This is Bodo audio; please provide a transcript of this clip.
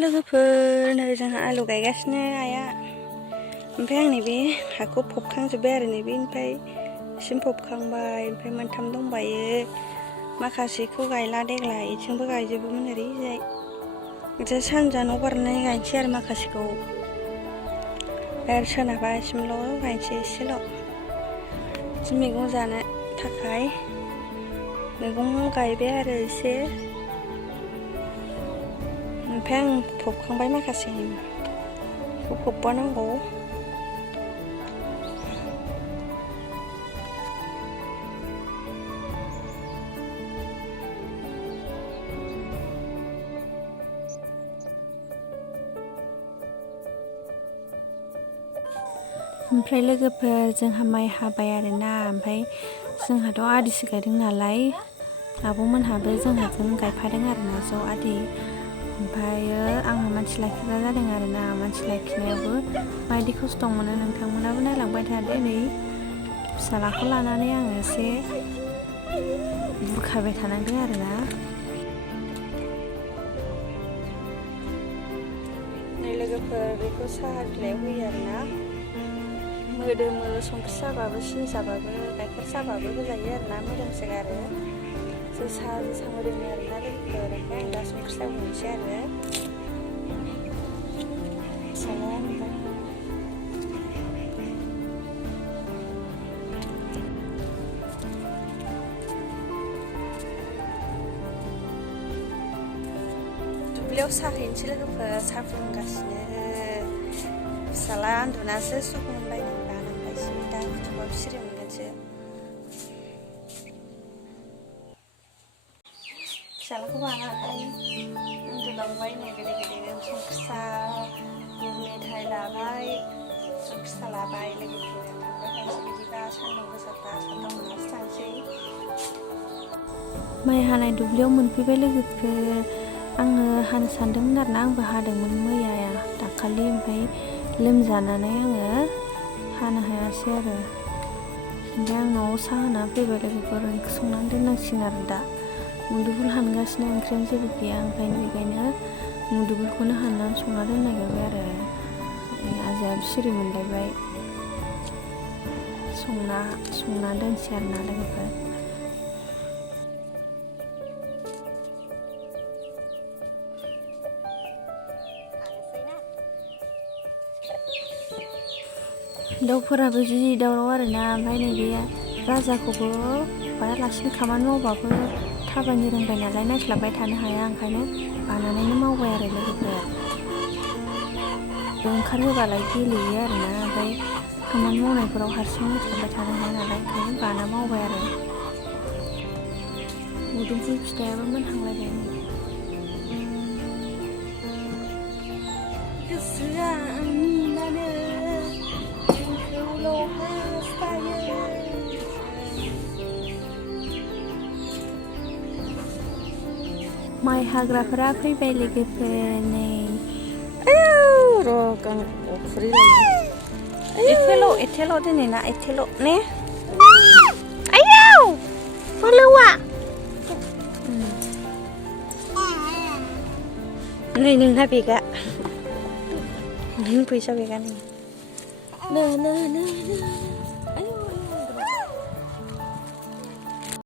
लोगोफोर नै जोंहा आलु गायगासिनो आइया ओमफ्राय आं नैबे हाखौ फबखांजोब्बाय आरो नैबेनिफ्राय सिम फबखांबाय ओमफ्राय मोनथाम दंबायो माखासेखौ गायला देग्लाय इथिंबो गायजोबोमोन ओरैजाय ओरैजाय सानजा न' बारनानै गायनोसै आरो माखासेखौ आरो सोनाबासिमल' गायनोसै एसेल' मैगं जानो थाखाय मैगं गायबाय आरो एसे ओमफ्राय आं फबखांबाय माखासेखौ फबबावनांगौ ओमफ्राय लोगोफोर जोंहा माइ हाबाय आरोना ओमफ्राय जोंहाथ' आदिसो गायदों नालाय आब'मोनहाबो जोंहाजों गायफादों आरोना ज' आदि ओमफ्रायो आङो मानसि लाखिग्रा जादों आरोना मानसि लाखिनायावबो माबायदि खस्थ' मोनो नोंथांमोनाबो नायलांबाय थादो नै फिसालाखौ लानानै आङो एसे बुरखाबाय थानांदों आरोना नै लोगोफोर बेखौ साहा बिलाइयाव होयो आरोना मोदोमो संख्रि साबाबो सिनि साबाबो गाइखेर साबाबो होजायो आरोना मोदोमसो आरो जोसा मोदोमो आरोना लोगोफोर ओमफ्राय आं दा संख्रि साबोनोसै आरो फिसाला नुबाय दुब्लियाव साहैनोसै लोगोफोर साहा फुदुंगासिनो फिसाला उन्दुनासो सुख मोनबाय बानांबायसो दा उन्दुबाबो सिरि मोनगोनसो फिसालाखौ बानानै उन्दुलांबाय नै गेले गेले संख्रि साहा मेथाइ लाबाय संख्रि साहा लाबाय लोगोफोर थांबाय थानोसै बिदिबा सान्दुं गोसाफ्रा साथाव मोनासो थांसै माइ हानाय दुब्लियाव मोनफैबाय लोगोफोर आङो हानो सानदोंमोन आरोना आंबो हादोंमोन मैया दाखालि ओमफ्राय लोमजानानै आङो हानो हायासै आरो ओमफ्राय आं न'आव साहा होना फैबाय लोगोफोर ओंख्रि संनानै दोननांसिगोन आरो दा मुदुफुल हानगासिनो ओंख्रियानो जेबो गैया ओंखायनो बेखायनो मुदुफुलखौनो हाननानै संना दोननो नागिरबाय आरो आजायाबो सिरि मोनलायबाय संना दोनसै आरोना लोगोफोर दाउफोराबो जि दावराव आरोना ओमफ्राय नैबे राजाखौबो बायालासिनो खामानि मावबाबो थाबायनो रोंबाय नालाय नायस्लाबबाय थानो हाया ओंखायनो बानानैनो मावबाय आरो लोगोफोर ओंखारहोबालाय गेलेयो आरोना ओमफ्राय खामानि मावनायफोराव हारसिं नायस्लाबबाय थानो हाया नालाय ओंखायनो बाना मावबाय आरो मुदुमफुल फिथाइयाबो मोनहांलायबाय गोसोआ नुनानै माइ हाग्राफोरा फैबाय लोगोफोर नै एथेल' दिनै ना एथेल' ने आयौ बोलौआ नै नोंना बेगा फैसा बेगा नै